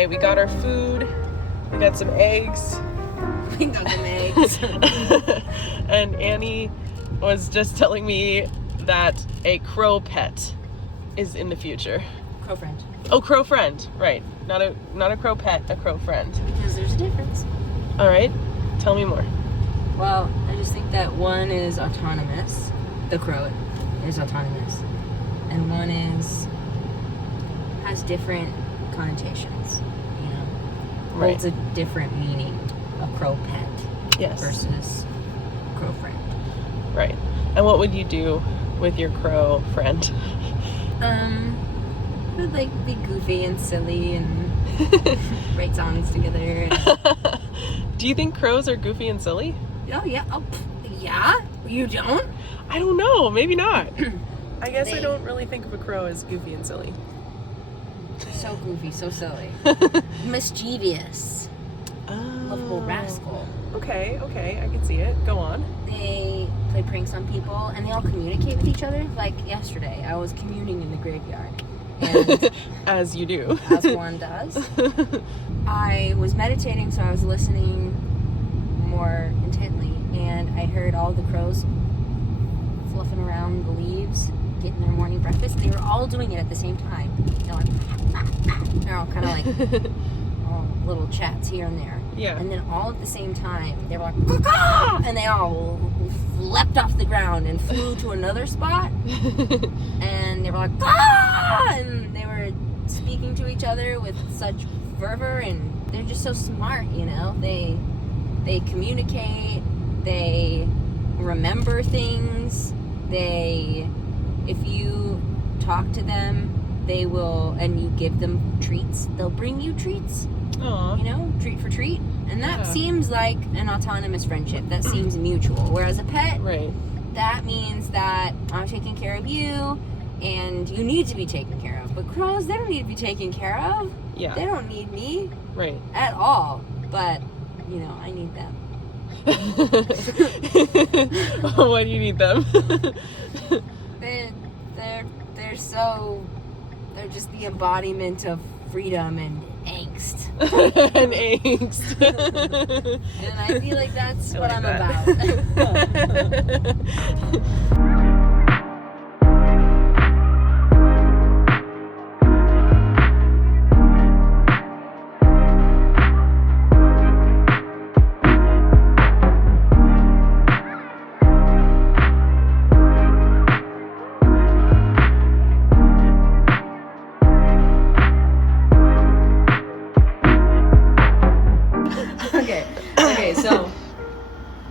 Anyway, we got our food. We got some eggs. We got some eggs. And Annie was just telling me that a crow pet is in the future. Crow friend. Oh, crow friend. Right. Not a crow pet, a crow friend. Because there's a difference. All right. Tell me more. Well, I just think that one is autonomous. The crow is autonomous. And one has different connotations, you know. Right. Holds a different meaning. A crow pet. Yes. Versus crow friend. Right. And what would you do with your crow friend? Would like be goofy and silly and write songs together. And... Do you think crows are goofy and silly? Oh yeah. Oh, yeah. You don't? I don't know. Maybe not. I guess I don't really think of a crow as goofy and silly. So goofy, so silly. Mischievous. Lovable rascal. Okay, I can see it. Go on. They play pranks on people, and they all communicate with each other. Like yesterday, I was communing in the graveyard. And as you do. As one does. I was meditating, so I was listening more intently, and I heard all the crows fluffing around the leaves, getting their morning breakfast. They were all doing it at the same time. They're like, they're all kind of like little chats here and there. Yeah. And then all at the same time, they were like, caw! And they all leapt off the ground and flew to another spot. And they were like, caw! And they were speaking to each other with such fervor, and they're just so smart, you know. They communicate, they remember things, if you talk to them, they will, and you give them treats, they'll bring you treats. Aww. You know, treat for treat. And that seems like an autonomous friendship. That seems mutual. Whereas a pet, right, that means that I'm taking care of you and you need to be taken care of. But crows, they don't need to be taken care of. Yeah. They don't need me. Right. At all. But, you know, I need them. Why do you need them? They're just the embodiment of freedom and angst. And angst. And I feel like that's what I'm about.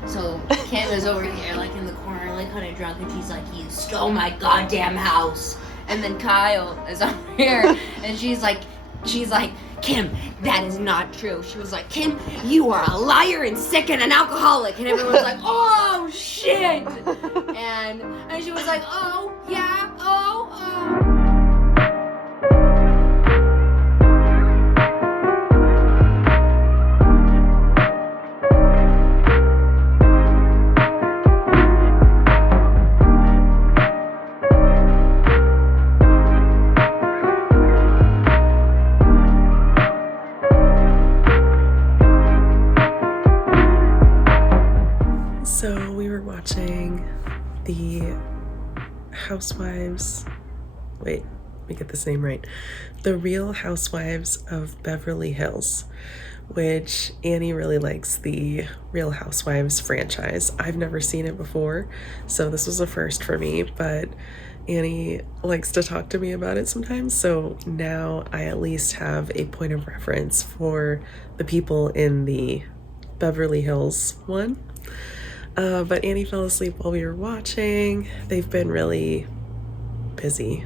So Kim is over here, like in the corner, like kind of drunk, and she's like, "You stole my goddamn house." And then Kyle is over here, and she's like, "Kim, that is not true." She was like, "Kim, you are a liar and sick and an alcoholic." And everyone's like, "Oh shit!" And she was like, "Oh yeah, oh." So we were watching the Housewives, wait, let me get this name right, The Real Housewives of Beverly Hills, which Annie really likes the Real Housewives franchise. I've never seen it before, so this was a first for me, but Annie likes to talk to me about it sometimes, so now I at least have a point of reference for the people in the Beverly Hills one. But Annie fell asleep while we were watching. They've been really busy,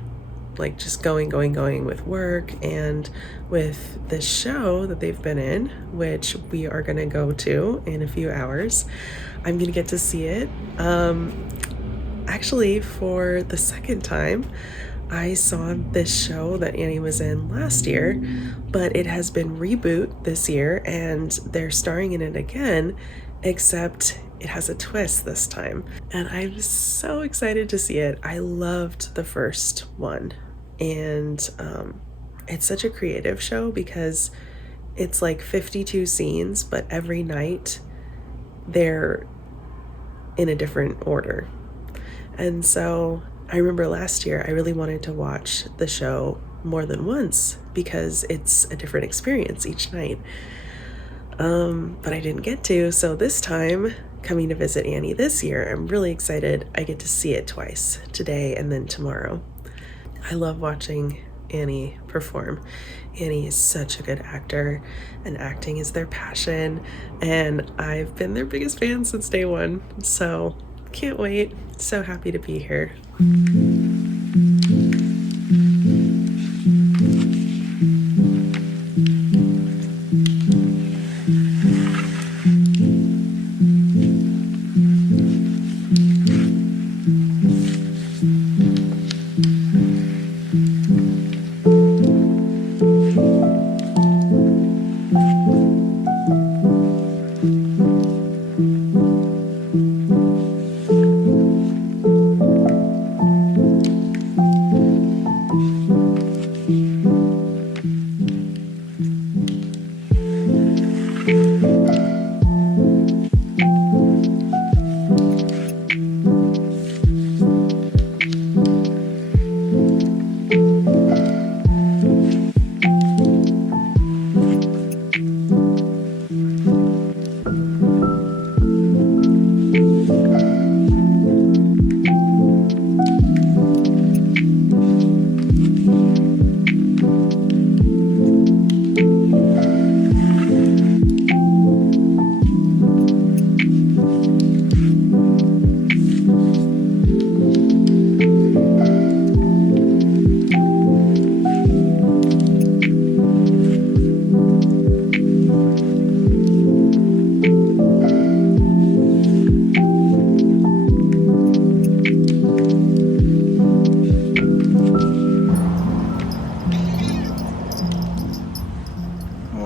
like just going with work and with this show that they've been in, which we are going to go to in a few hours. I'm going to get to see it. Actually, for the second time, I saw this show that Annie was in last year, but it has been reboot this year and they're starring in it again, except it has a twist this time. And I'm so excited to see it. I loved the first one. And it's such a creative show because it's like 52 scenes, but every night they're in a different order. And so I remember last year I really wanted to watch the show more than once because it's a different experience each night. But I didn't get to. So this time, coming to visit Annie this year, I'm really excited. I get to see it twice, today and then tomorrow. I love watching Annie perform. Annie is such a good actor, and acting is their passion, and I've been their biggest fan since day one. So can't wait. So happy to be here.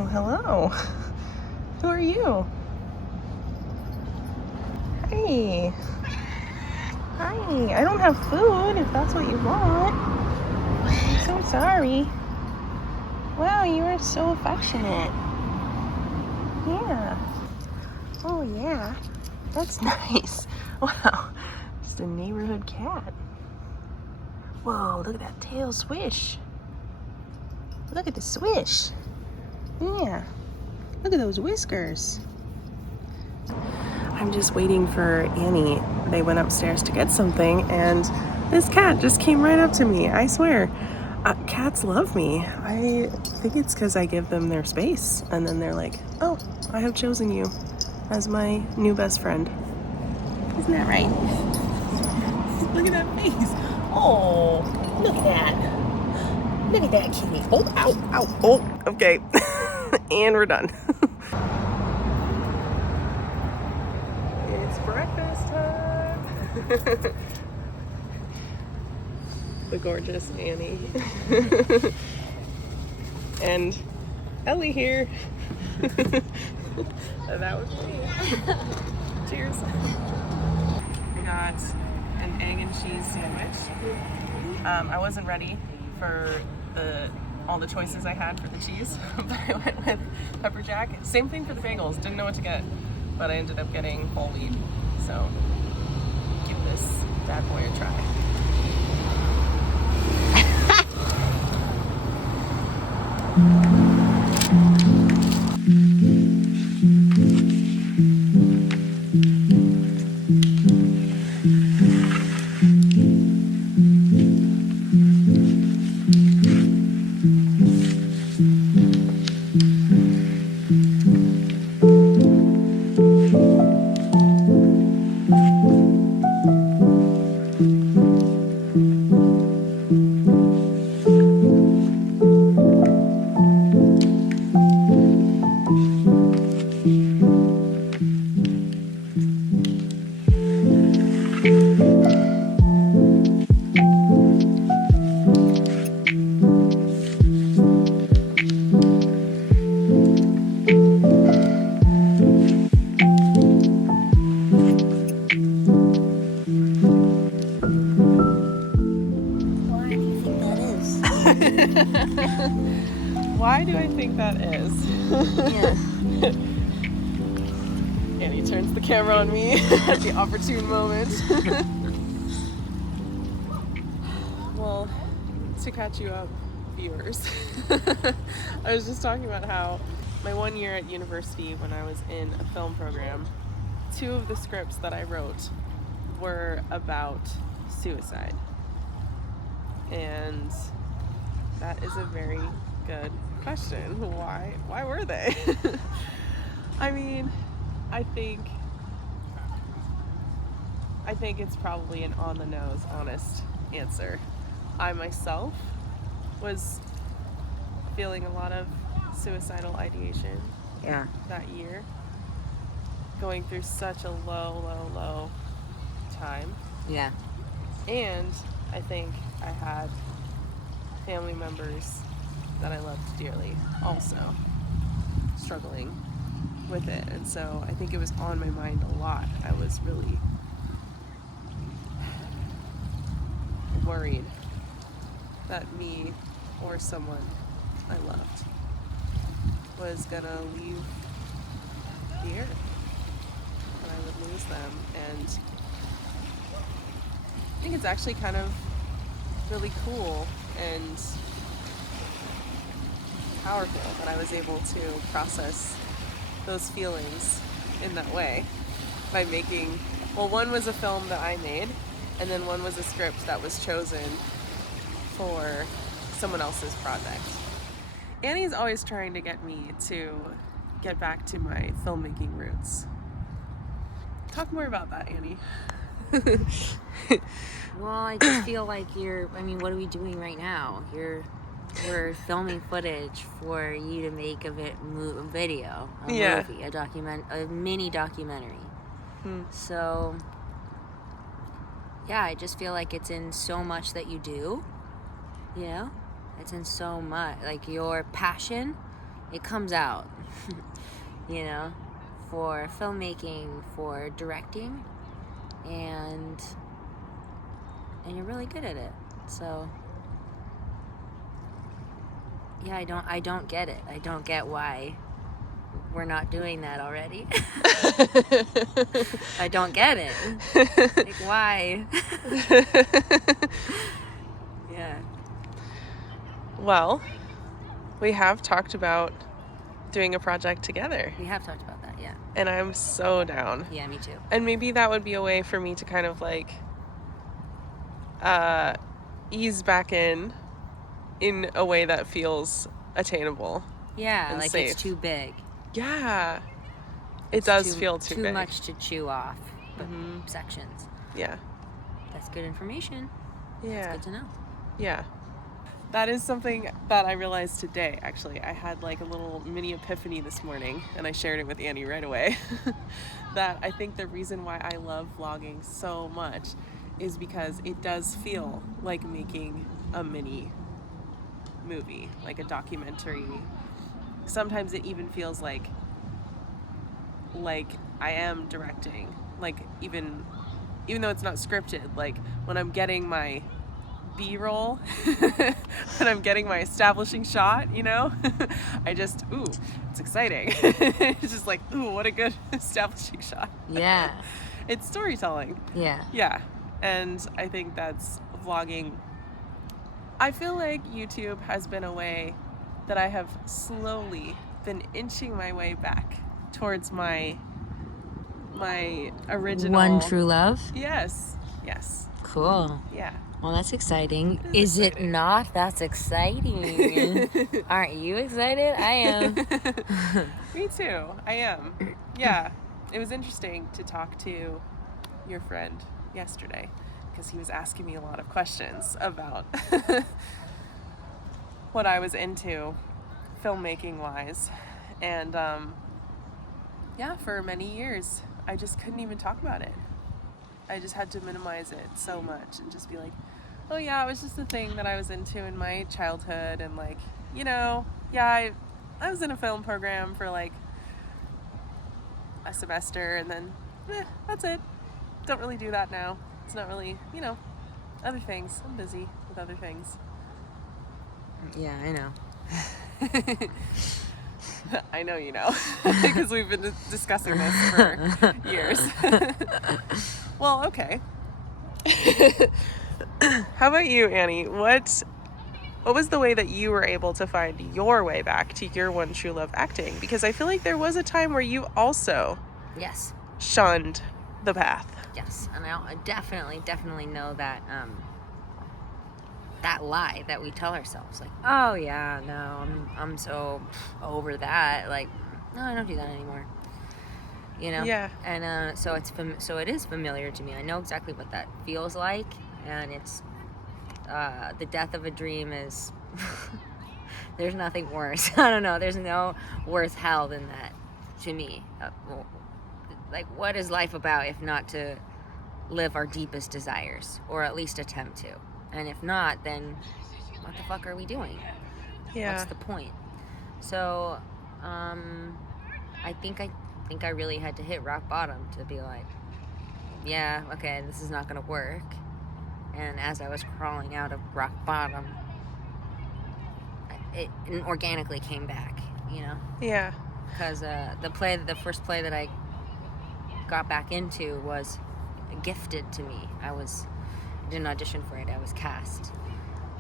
Hello. Who are you? Hey. Hi. I don't have food if that's what you want. I'm so sorry. Wow, you are so affectionate. Yeah. Oh, yeah. That's nice. Wow. Just a neighborhood cat. Whoa, look at that tail swish. Look at the swish. Yeah. Look at those whiskers. I'm just waiting for Annie. They went upstairs to get something, and this cat just came right up to me. I swear. Cats love me. I think it's because I give them their space, and then they're like, oh, I have chosen you as my new best friend. Isn't that right? Look at that face. Oh, look at that. Look at that kitty. Oh, ow, ow. Oh, okay. And we're done. It's breakfast time. The gorgeous Annie. And Ellie here. That was me. Cheers. We got an egg and cheese sandwich. I wasn't ready for all the choices I had for the cheese, but I went with pepper jack. Same thing for the bagels. Didn't know what to get, but I ended up getting whole wheat. So give this bad boy a try. Why do I think that is? Yeah. Annie turns the camera on me at the opportune moment. Well, to catch you up, viewers, I was just talking about how my 1 year at university when I was in a film program, 2 of the scripts that I wrote were about suicide. And that is a very good question. Why were they? I mean, I think it's probably an on the nose, honest answer. I myself was feeling a lot of suicidal ideation that year, going through such a low time. Yeah. And I think I had family members that I loved dearly also struggling with it. And so I think it was on my mind a lot. I was really worried that me or someone I loved was gonna leave the earth and I would lose them. And I think it's actually kind of really cool and powerful that I was able to process those feelings in that way by making, well, one was a film that I made, and then one was a script that was chosen for someone else's project. Annie's always trying to get me to get back to my filmmaking roots. Talk more about that, Annie. Well, I just feel like what are we doing right now? We're filming footage for you to make a video, a movie, a mini documentary. So, yeah, I just feel like it's in so much that you do, you know? It's in so much, like your passion, it comes out, you know, for filmmaking, for directing, and you're really good at it. So, yeah, I don't get it. I don't get why we're not doing that already. I don't get it. Like, why? Yeah. Well, we have talked about doing a project together. We have talked about that, yeah. And I'm so down. Yeah, me too. And maybe that would be a way for me to kind of like ease back in a way that feels attainable. Yeah, and like safe. It's too big. Yeah. It does feel too big. Too much to chew off sections. Yeah. That's good information. Yeah. That's good to know. Yeah. That is something that I realized today, actually. I had like a little mini epiphany this morning, and I shared it with Annie right away. That I think the reason why I love vlogging so much is because it does feel like making a mini movie, like a documentary. Sometimes it even feels like I am directing, like even though it's not scripted, like when I'm getting my B-roll, when I'm getting my establishing shot, you know, I just, it's exciting. It's just like, what a good establishing shot. Yeah. It's storytelling. Yeah. Yeah. And I think that's vlogging. I feel like YouTube has been a way that I have slowly been inching my way back towards my original One true love? Yes. Cool. Yeah. Well, that's exciting. Is it not? That's exciting. Aren't you excited? I am. Me too. I am. Yeah. It was interesting to talk to your friend yesterday because he was asking me a lot of questions about what I was into filmmaking wise. And for many years I just couldn't even talk about it. I just had to minimize it so much and just be like, oh yeah, it was just a thing that I was into in my childhood, and like, you know, I was in a film program for like a semester, and then that's it. Don't really do that now. It's not really, you know, other things. I'm busy with other things. Yeah, I know. I know you know, because we've been discussing this for years. Well, okay. How about you, Annie? What was the way that you were able to find your way back to your one true love, acting? Because I feel like there was a time where you also Yes. shunned the path. Yes, and I definitely know that that lie that we tell ourselves, like, oh yeah, no, I'm so over that, like, no, I don't do that anymore, you know. Yeah. And so it is familiar to me. I know exactly what that feels like, and it's the death of a dream is there's nothing worse. I don't know, there's no worse hell than that to me. Like, what is life about if not to live our deepest desires, or at least attempt to? And if not, then what the fuck are we doing? Yeah. What's the point? So I think I really had to hit rock bottom to be like, yeah, okay, this is not gonna work. And as I was crawling out of rock bottom, it organically came back, you know. Yeah. Because the first play that I got back into was gifted to me. I didn't audition for it. I was cast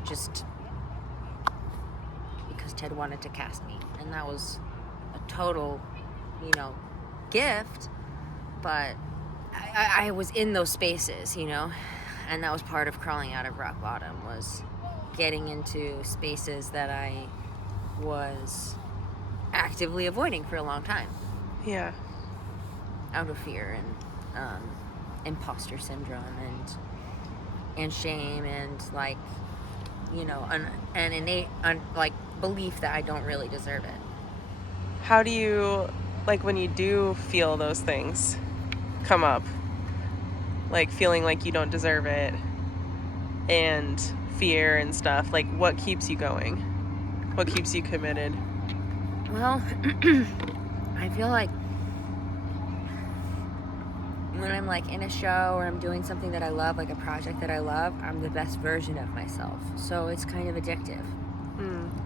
just because Ted wanted to cast me, and that was a total, you know, gift. But I was in those spaces, you know, and that was part of crawling out of rock bottom, was getting into spaces that I was actively avoiding for a long time. Yeah. Out of fear and imposter syndrome and shame and, like, you know, an innate like belief that I don't really deserve it. How do you, like, when you do feel those things come up, like feeling like you don't deserve it and fear and stuff, like, what keeps you going? What keeps you committed? Well, I feel like when I'm, like, in a show or I'm doing something that I love, like a project that I love, I'm the best version of myself. So it's kind of addictive.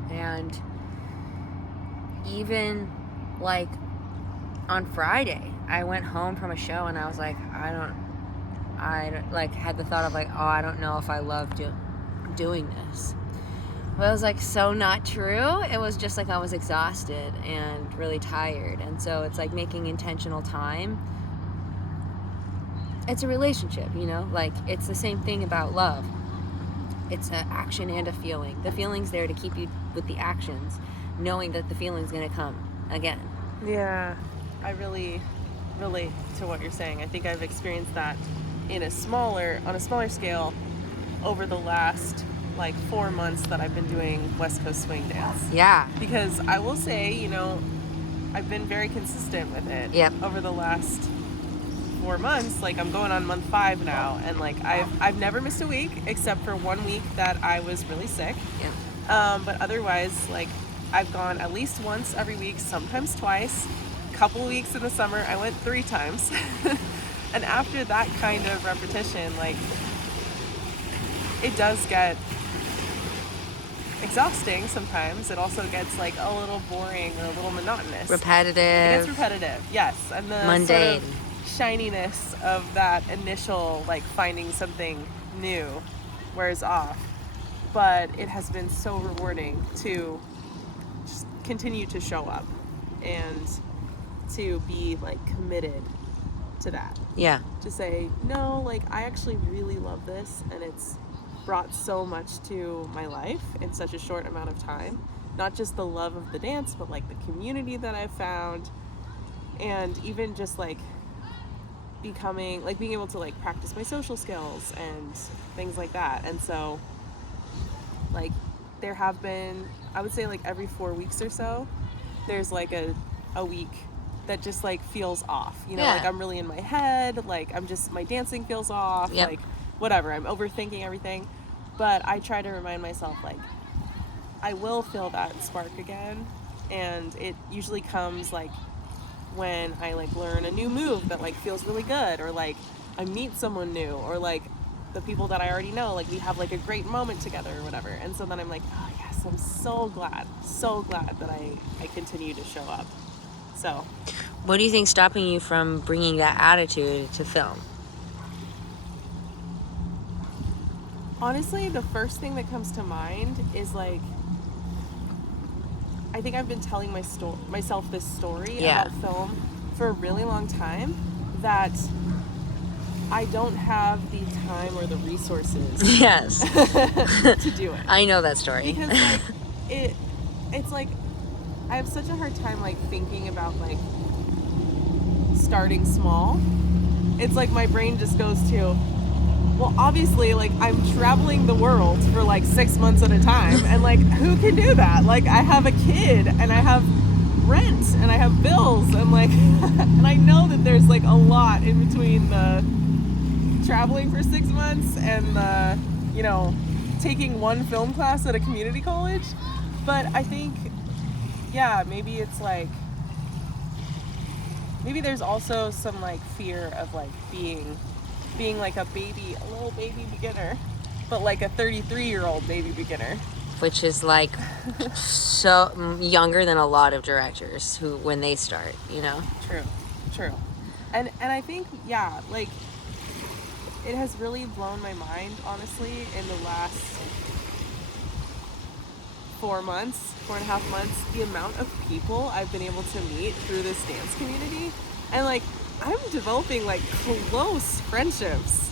And even, like, on Friday, I went home from a show and I was like, I like, had the thought of, like, oh, I don't know if I love doing this. But it was, like, so not true. It was just like I was exhausted and really tired. And so it's like making intentional time. It's a relationship, you know? Like, it's the same thing about love. It's an action and a feeling. The feeling's there to keep you with the actions, knowing that the feeling's going to come again. Yeah. I really relate to what you're saying. I think I've experienced that on a smaller scale over the last, like, 4 months that I've been doing West Coast swing dance. Yeah. Because I will say, you know, I've been very consistent with it. Yep. Over the last 4 months. Like, I'm going on month 5 now, and, like, I've never missed a week except for 1 week that I was really sick. Yeah. But otherwise, like, I've gone at least once every week, sometimes twice. Couple weeks in the summer, I went 3 times. And after that kind of repetition, like, it does get exhausting sometimes. It also gets, like, a little boring or a little monotonous. Repetitive. It gets repetitive, yes. And the mundane. sort of shininess of that initial, like, finding something new wears off. But it has been so rewarding to just continue to show up and to be, like, committed to that. Yeah. To say, no, like, I actually really love this, and it's brought so much to my life in such a short amount of time. Not just the love of the dance, but, like, the community that I've found, and even just, like, being able to, like, practice my social skills and things like that. And so, like, there have been, I would say, like, every 4 weeks or so, there's, like, a week that just, like, feels off, you know. Yeah. Like, I'm really in my head, like, my dancing feels off. Yep. Like, whatever, I'm overthinking everything. But I try to remind myself, like, I will feel that spark again, and it usually comes, like, when I, like, learn a new move that, like, feels really good, or, like, I meet someone new, or, like, the people that I already know, like, we have, like, a great moment together or whatever. And so then I'm like, oh yes, yes, I'm so glad that I continue to show up. So, what do you think's stopping you from bringing that attitude to film? honestly, the first thing that comes to mind is like, I think I've been telling myself this story Yeah. about film for a really long time, that I don't have the time or the resources Yes. to do it. I know that story. Because like it's like I have such a hard time like thinking about like starting small. It's like my brain just goes to, well, obviously, like, I'm traveling the world for like 6 months at a time, and like, who can do that? Like, I have a kid, and I have rent, and I have bills, and like, and I know that there's like a lot in between the traveling for 6 months and the, you know, taking one film class at a community college. But I think, yeah, maybe it's like, maybe there's also some like fear of like being like a little baby beginner, but like a 33-year-old baby beginner. Which is like so younger than a lot of directors who, when they start, you know? True. And I think, yeah, like, it has really blown my mind, honestly, in the last 4.5 months, the amount of people I've been able to meet through this dance community. And like, I'm developing like close friendships,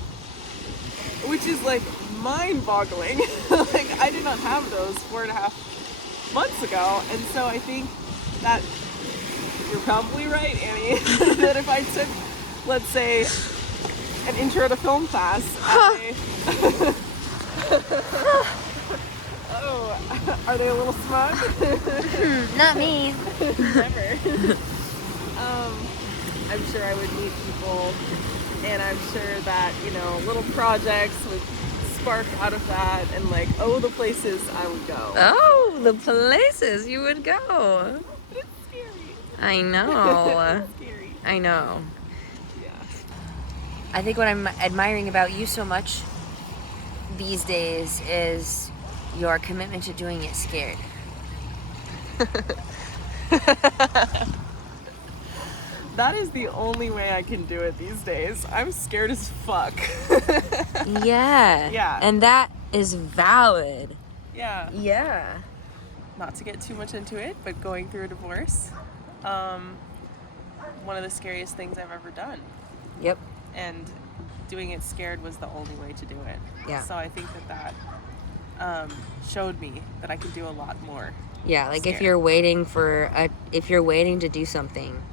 which is like mind-boggling. Like, I did not have those 4.5 months ago. And so I think that you're probably right, Annie, that if I took, let's say, an intro to film class oh, are they a little smug? Not me. Never. I'm sure I would meet people, and I'm sure that, you know, little projects would spark out of that, and like, oh, the places I would go. Oh, the places you would go. It's scary. I know. It's scary. I know. Yeah. I think what I'm admiring about you so much these days is your commitment to doing it scared. That is the only way I can do it these days. I'm scared as fuck. Yeah. Yeah. And that is valid. Yeah. Yeah. Not to get too much into it, but going through a divorce, one of the scariest things I've ever done. Yep. And doing it scared was the only way to do it. Yeah. So I think that showed me that I can do a lot more. Yeah, like scared. if you're waiting to do something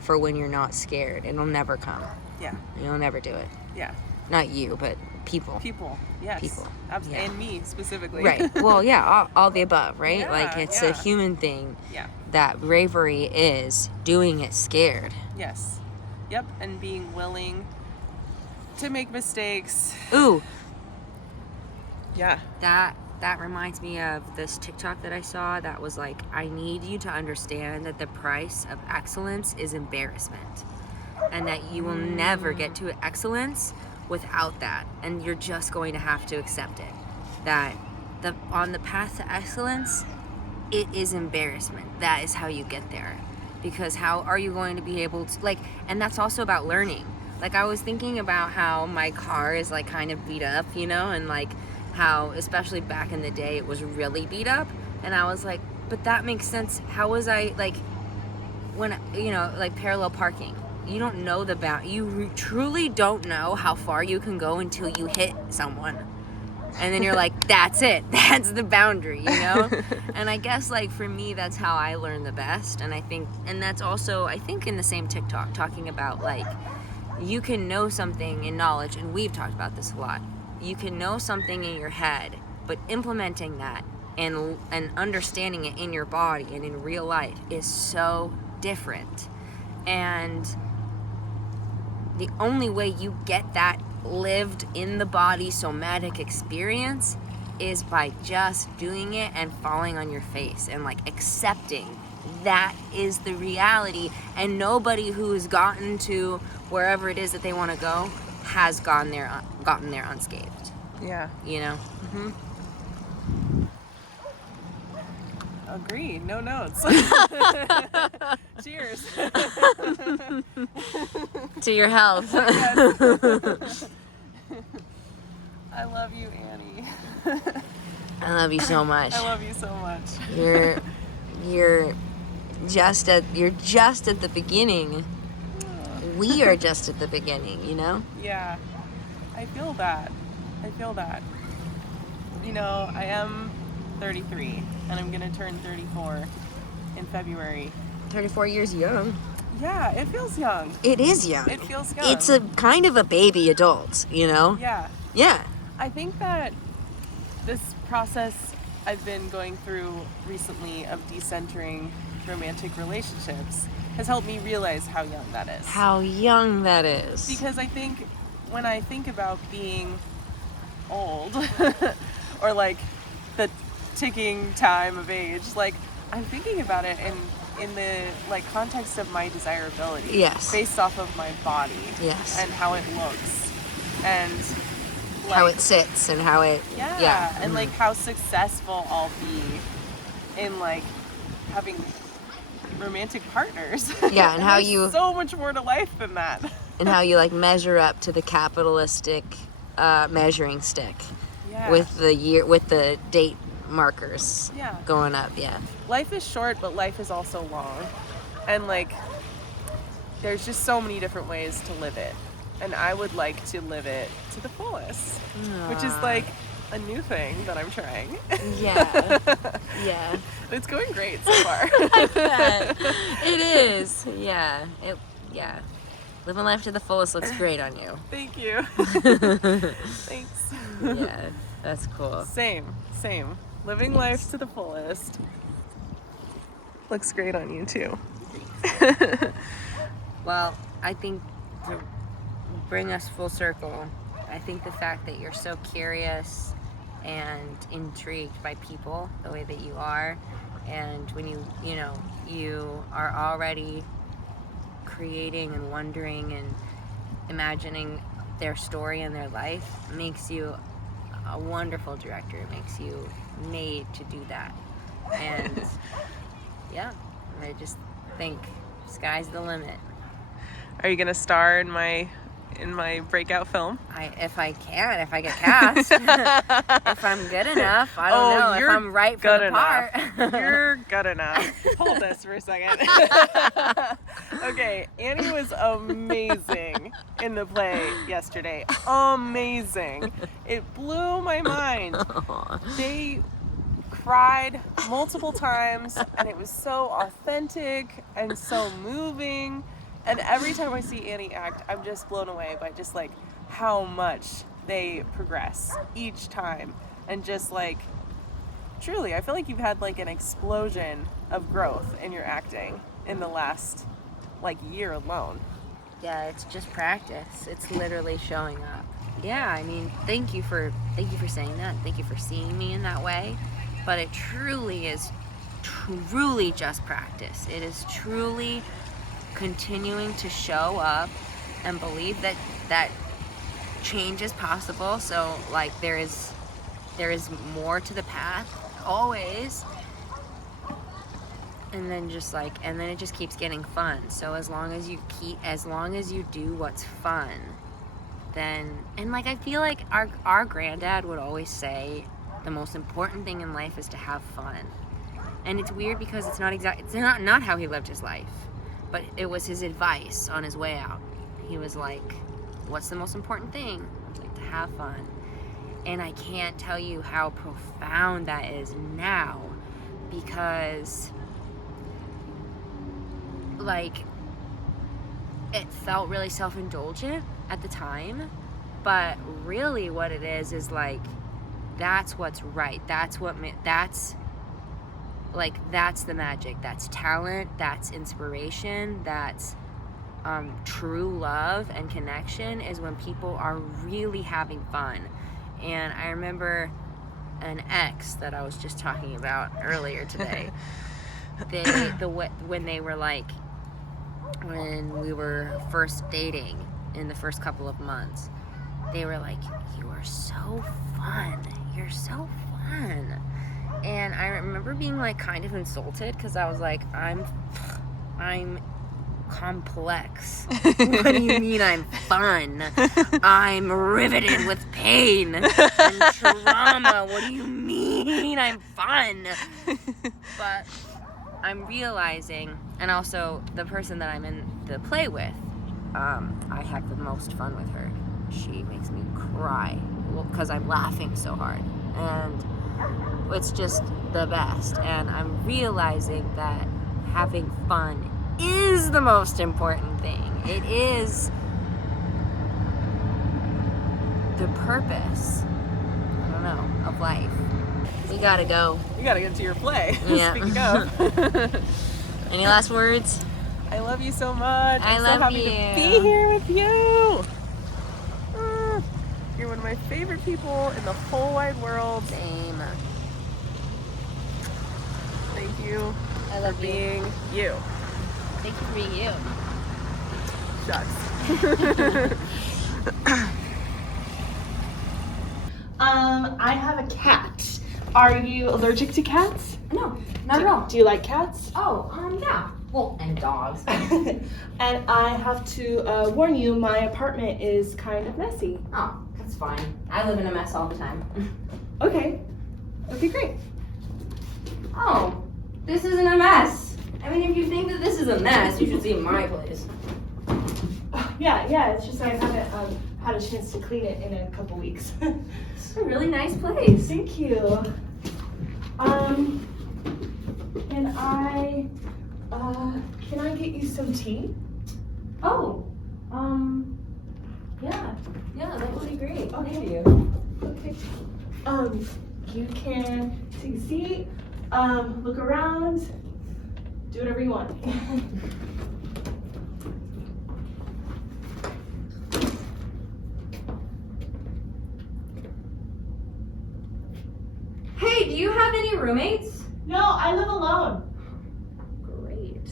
for when you're not scared, it'll never come. Yeah. You'll never do it. Yeah. Not you, but people. People, yes. People. Yeah. And me specifically. Right. Well, yeah, all the above, right? Yeah, like, it's a human thing. Yeah. That bravery is doing it scared. Yes. Yep. And being willing to make mistakes. Ooh. Yeah. That reminds me of this TikTok that I saw that was like, I need you to understand that the price of excellence is embarrassment. And that you will never get to excellence without that. And you're just going to have to accept it. That on the path to excellence, it is embarrassment. That is how you get there. Because how are you going to be able to, like, and that's also about learning. Like, I was thinking about how my car is like kind of beat up, you know, and like how, especially back in the day, it was really beat up. And I was like, but that makes sense. How was I, like, when, you know, like parallel parking, you don't know you truly don't know how far you can go until you hit someone. And then you're like, that's it. That's the boundary, you know? And I guess, like, for me, that's how I learn the best. And I think, and that's also, I think, in the same TikTok, talking about, like, you can know something in knowledge, and we've talked about this a lot. You can know something in your head, but implementing that and understanding it in your body and in real life is so different. And the only way you get that lived in the body somatic experience is by just doing it and falling on your face and like accepting that is the reality. And nobody who has gotten to wherever it is that they want to go has gotten there unscathed. Yeah. You know? Mm-hmm. Agree. No notes. Cheers. To your health. Yes. I love you, Annie. I love you so much. I love you so much. You're just at the beginning. We are just at the beginning, you know? Yeah. I feel that. You know, I am 33 and I'm gonna turn 34 in February. 34 years young. Yeah, it feels young. It is young. It feels young. It's a kind of a baby adult, you know? Yeah. Yeah. I think that this process I've been going through recently of decentering romantic relationships has helped me realize how young that is. How young that is. Because I think when I think about being old or like the ticking time of age, like I'm thinking about it in the like context of my desirability. Yes. Based off of my body. Yes. And how it looks. And like, how it sits and how it and like how successful I'll be in like having romantic partners. Yeah, and how you so much more to life than that. And how you like measure up to the capitalistic measuring stick. Yeah. With the date markers going up. Yeah. Life is short, but life is also long. And like there's just so many different ways to live it. And I would like to live it to the fullest. Which is like a new thing that I'm trying. Yeah. Yeah. It's going great so far. I bet. It is. Yeah. Living life to the fullest looks great on you. Thank you. Thanks. Yeah, that's cool. Same. Living life to the fullest looks great on you too. Well, I think to bring us full circle, I think the fact that you're so curious and intrigued by people the way that you are, and when you are already creating and wondering and imagining their story and their life, makes you a wonderful director. It makes you made to do that. And yeah, I just think sky's the limit. Are you gonna star in my breakout film? If I get cast. If I'm good enough. I don't know if I'm right for the part. You're good enough. Hold this for a second. Okay, Annie was amazing in the play yesterday. Amazing. It blew my mind. They cried multiple times and it was so authentic and so moving. And every time I see Annie act, I'm just blown away by just like how much they progress each time. And just like, truly, I feel like you've had like an explosion of growth in your acting in the last like year alone. Yeah, it's just practice. It's literally showing up. Yeah, I mean, thank you for saying that. Thank you for seeing me in that way. But it truly is just practice. It is truly continuing to show up and believe that change is possible. So like there is more to the path always, and then it just keeps getting fun. So as long as you do what's fun, then, and like I feel like our granddad would always say the most important thing in life is to have fun. And it's weird because it's not how he lived his life. But it was his advice on his way out. He was like, what's the most important thing? I was like, to have fun. And I can't tell you how profound that is now, because like it felt really self-indulgent at the time, but really what it is like, that's what's right. That's the magic. That's talent. That's inspiration. That's true love and connection, is when people are really having fun. And I remember an ex that I was just talking about earlier today. When we were first dating in the first couple of months, they were like, "You are so fun. You're so fun." And I I remember being like kind of insulted because I was like, I'm complex. What do you mean I'm fun? I'm riveted with pain and trauma. What do you mean I'm fun? But I'm realizing, and also the person that I'm in the play with, I have the most fun with her. She makes me cry because I'm laughing so hard, and it's just the best. And I'm realizing that having fun is the most important thing. It is the purpose, I don't know, of life. You gotta go. You gotta get to your play. Yeah. Speaking of. Any last words? I love you so much. I I'm love so happy you. to be here with you. You're one of my favorite people in the whole wide world. Same. Thank you I love for being you. Thank you for being you. Shucks. I have a cat. Are you allergic to cats? No, not at all. Do you like cats? Oh, yeah. Well, and dogs. And I have to warn you, my apartment is kind of messy. Oh, that's fine. I live in a mess all the time. Okay. Okay, great. Oh, this isn't a mess. I mean, if you think that this is a mess, you should see my place. Yeah, it's just I haven't had a chance to clean it in a couple weeks. It's a really nice place. Thank you. Can I get you some tea? Oh, yeah, that would be great. Okay. Thank you. Okay. You can take a seat, look around, do whatever you want. Hey, do you have any roommates? No, I live alone. Great.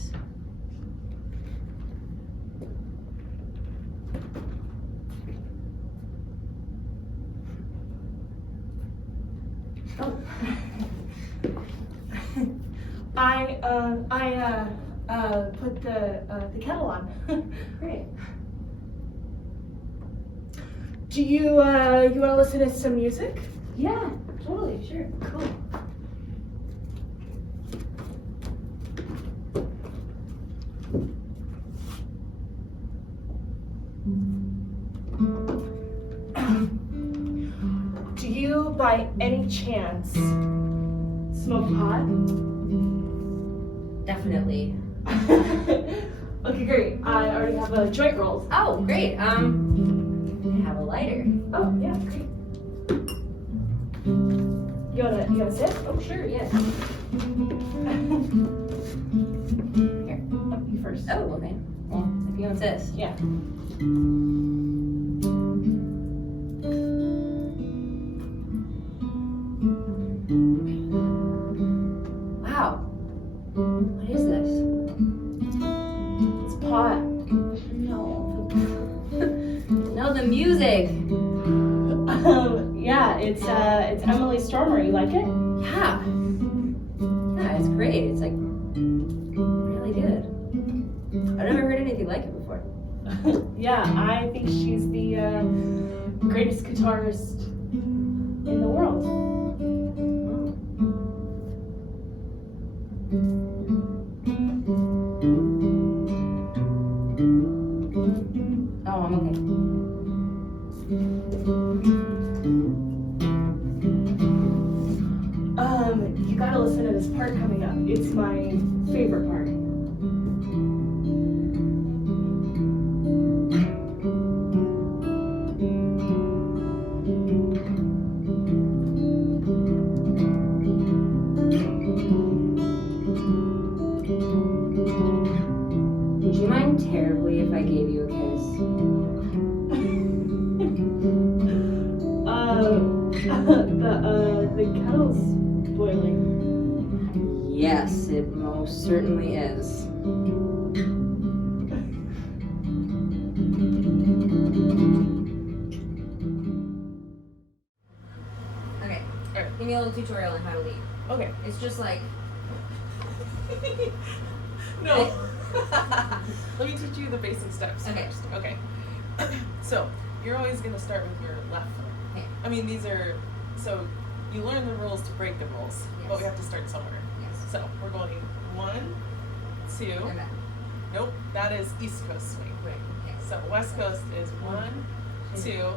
Oh. I put the kettle on. Great. Do you want to listen to some music? Yeah, totally, sure. Cool. Do you, by any chance, smoke pot? Definitely. Okay, great. I already have a joint roll. Oh, great. I have a lighter. Oh, yeah, great. You wanna sip? Oh, sure, yes. Here, you first. Oh, okay. Well, if you insist. Yeah. Wow. What is this? It's pot. No. No, the music. Yeah, it's Emily Stormer. You like it? Yeah. Yeah, it's great. It's like really good. I've never heard anything like it before. Yeah, I think she's the greatest guitarist in the world. Oh, I'm okay. You gotta listen to this part coming up. It's my favorite part. Would you mind terribly if I gave you a kiss? The kettle's boiling. Yes, it most certainly is. Okay, give me a little tutorial on how to lead. Okay. It's just like. No. Let me teach you the basic steps Okay. first. Okay. So you're always gonna start with your left foot. Okay. I mean, these are so you learn the rules to break the rules, but we Yes. have to start somewhere. Yes. So we're going 1, 2. And back. Nope, that is East Coast swing. Right. Okay. So West Coast is 1, 2,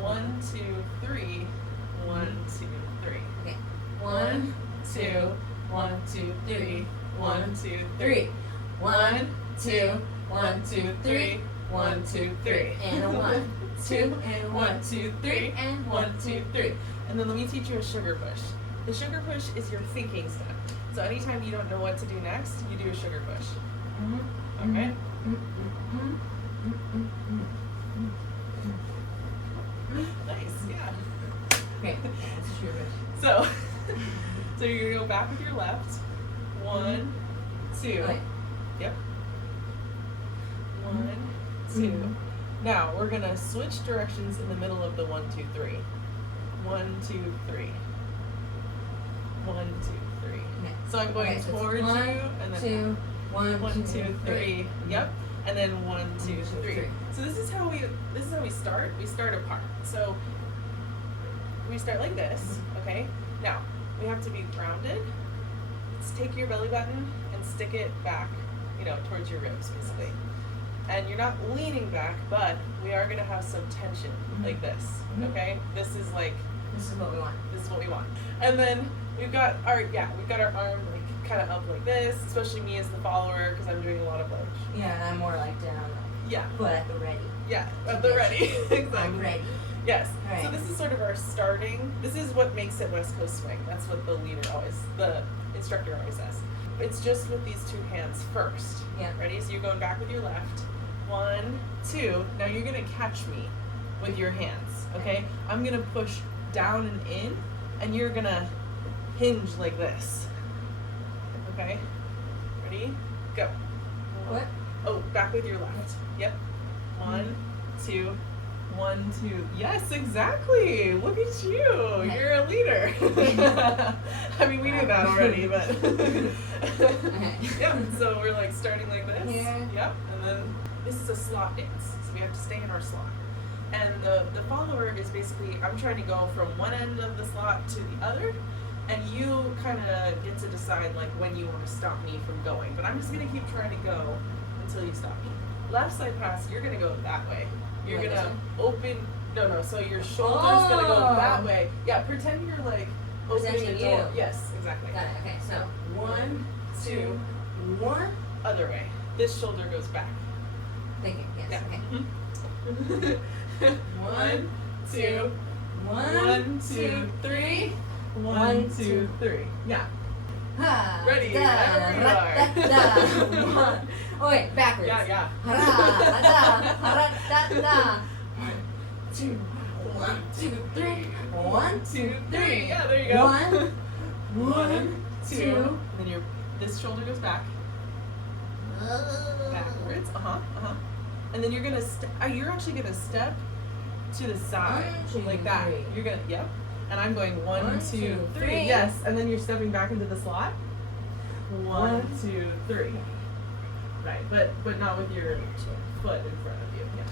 1, 2, 3, 1, 2, 3. Okay. 1, 2, 1, 2, 3, 1, 2, 3. 1, 2, 1, 2, 3, 1, 2, 3. And a 1, 2, and 1, 2, 3, and 1, 2, 3. And then let me teach you a sugar push. The sugar push is your thinking step. So anytime you don't know what to do next, you do a sugar push. Okay? Nice, yeah. Okay. That's a sugar rush. So, so you're gonna go back with your left. 1, 2. Okay. Yep. 1, 2. Now we're gonna switch directions in the middle of the 1, 2, 3. 1, 2, 3. 1, 2, 3. Okay. So I'm going Okay, so it's towards 1, you and then 2, 1, 1, 2, 3. Yep. And then 1, 2, 2, 3. 3. So this is how we start. We start apart. So we start like this, okay? Now, we have to be grounded. Let's take your belly button and stick it back, towards your ribs basically. And you're not leaning back, but we are gonna have some tension like this, okay? This is like This is what we want. this is what we want. And then we've got our arm like kind of up like this, especially me as the follower because I'm doing a lot of like Yeah, and I'm more like down, like, yeah, but at the ready. yeah, at the ready. Exactly. I'm ready. Yes. Right. So this is sort of our starting. This is what makes it West Coast swing. That's what the instructor always says. It's just with these two hands first. Yeah. Ready? So you're going back with your left. 1, 2. Now you're gonna catch me with your hands. Okay? I'm gonna push down and in, and you're gonna hinge like this. Okay? Ready? Go. What? Oh, back with your left. Yep. 1, 2. 1, 2. Yes, exactly. Look at you. Okay. You're a leader. I mean, we knew that already, but. Okay. Yep. So we're like starting like this. Yeah. Yep. And then this is a slot dance, so we have to stay in our slot. And the follower is basically I'm trying to go from one end of the slot to the other, and you kind of get to decide like when you want to stop me from going. But I'm just gonna keep trying to go until you stop me. Left side pass, you're gonna go that way. You're Like gonna this open. No. So your shoulder's gonna go Oh. that way. Yeah. Pretend you're like opening the Presenting door. you. Yes, exactly. Got it. Okay, so 1, 2. 1. Other way. This shoulder goes back. Thinking. Yes. Yeah. Okay. 1, 2. 1, 2, 3. 1, 2, 3. Yeah. Ha, Ready, da, whenever you ra, are. da, da. 1. Oh wait, backwards. Yeah. Ha, da, ha, da, da. 2. 1, 2, 3. 1, 2, 3. Yeah, there you go. 1, 1, 2. 2. And then this shoulder goes back. Backwards. And then you're gonna you're actually gonna step to the side 1, 2, like that. 3. You're gonna And I'm going 1, 1, 2, 2, 3. 3. Yes. And then you're stepping back into the slot. 1, 2, 3. Right. But not with your foot in front of you. Yeah.